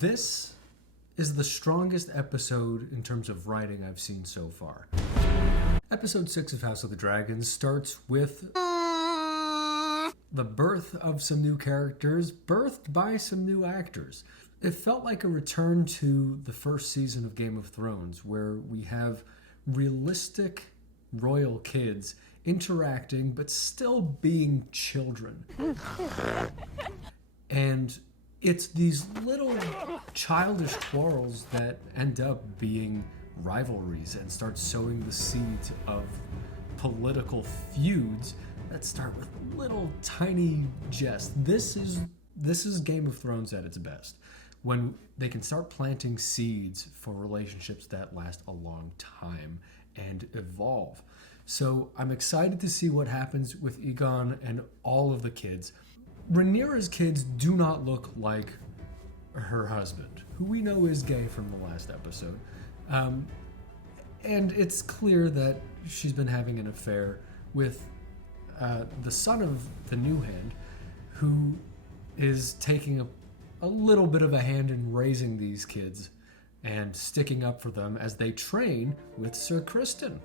This is the strongest episode in terms of writing I've seen so far. Episode 6 of House of the Dragons starts with the birth of some new characters, birthed by some new actors. It felt like a return to the first season of Game of Thrones, where we have realistic royal kids interacting but still being children. And it's these little childish quarrels that end up being rivalries and start sowing the seeds of political feuds that start with little tiny jests. This is Game of Thrones at its best, when they can start planting seeds for relationships that last a long time and evolve. So I'm excited to see what happens with Egon and all of the kids. Rhaenyra's kids do not look like her husband, who we know is gay from the last episode. And it's clear that she's been having an affair with the son of the new hand, who is taking a little bit of a hand in raising these kids and sticking up for them as they train with Sir Criston.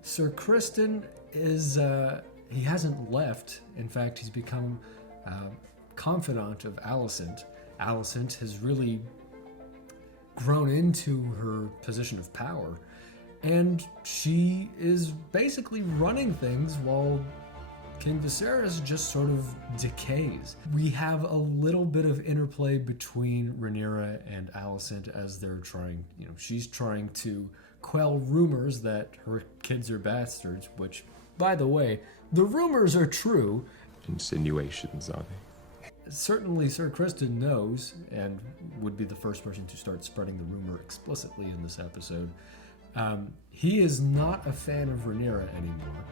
Sir Criston is, he hasn't left. In fact, he's become confidant of Alicent. Alicent has really grown into her position of power, and she is basically running things while King Viserys just sort of decays. We have a little bit of interplay between Rhaenyra and Alicent as they're trying, she's trying to quell rumors that her kids are bastards, which, by the way, the rumors are true. Insinuations, are they? Certainly Sir Criston knows, and would be the first person to start spreading the rumor explicitly in this episode. He is not a fan of Rhaenyra anymore,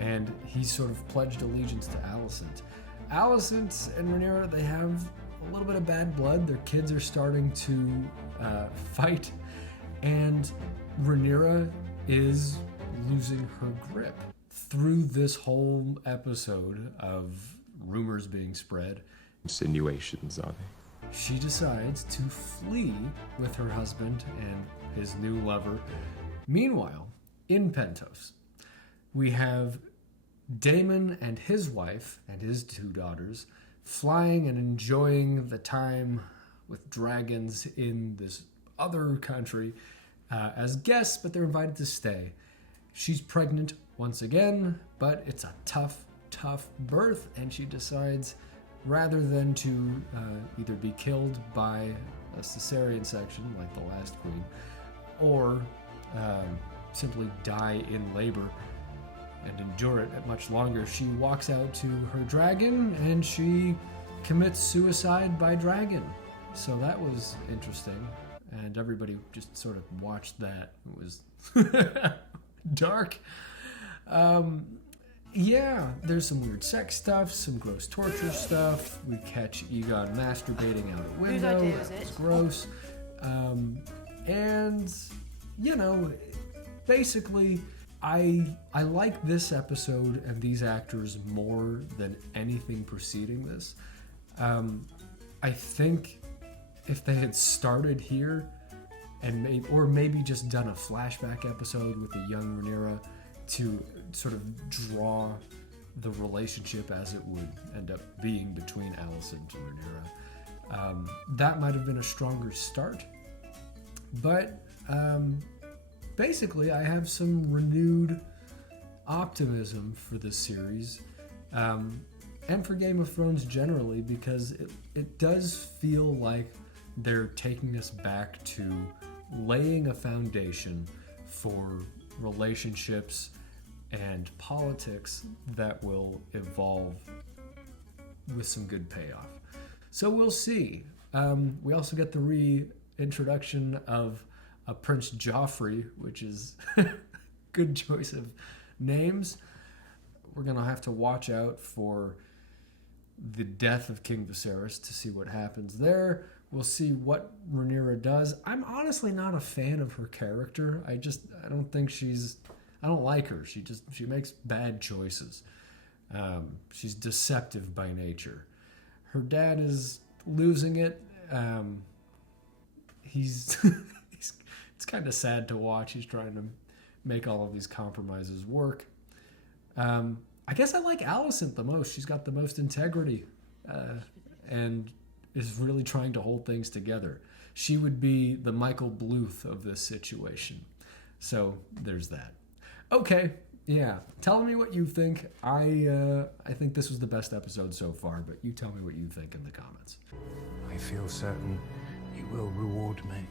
and he sort of pledged allegiance to Alicent. Alicent and Rhaenyra, they have a little bit of bad blood. Their kids are starting to fight, and Rhaenyra is losing her grip. Through this whole episode of rumors being spread, Insinuations, are they? she decides to flee with her husband and his new lover. Meanwhile, in Pentos, we have Daemon and his wife and his 2 daughters flying and enjoying the time with dragons in this other country as guests, but they're invited to stay. She's pregnant once again, but it's a tough birth, and she decides, rather than to either be killed by a cesarean section like the last queen, or simply die in labor and endure it much longer, she walks out to her dragon and she commits suicide by dragon. So that was interesting, and everybody just sort of watched that. It was dark. Yeah, there's some weird sex stuff, some gross torture stuff. We catch Egon masturbating out a window. It's gross. And, basically, I like this episode and these actors more than anything preceding this. I think if they had started here and maybe just done a flashback episode with the young Rhaenyra to sort of draw the relationship as it would end up being between Alicent and Rhaenyra, that might have been a stronger start. But basically, I have some renewed optimism for this series, and for Game of Thrones generally, because it does feel like they're taking us back to laying a foundation for relationships and politics that will evolve with some good payoff. So we'll see. We also get the reintroduction of Prince Joffrey, which is good choice of names. We're going to have to watch out for the death of King Viserys to see what happens there. We'll see what Rhaenyra does. I'm honestly not a fan of her character. I don't like her. She makes bad choices. She's deceptive by nature. Her dad is losing it. he's it's kind of sad to watch. He's trying to make all of these compromises work. I guess I like Alicent the most. She's got the most integrity and is really trying to hold things together. She would be the Michael Bluth of this situation. So there's that. Okay, yeah. Tell me what you think. I think this was the best episode so far, but you tell me what you think in the comments. I feel certain you will reward me.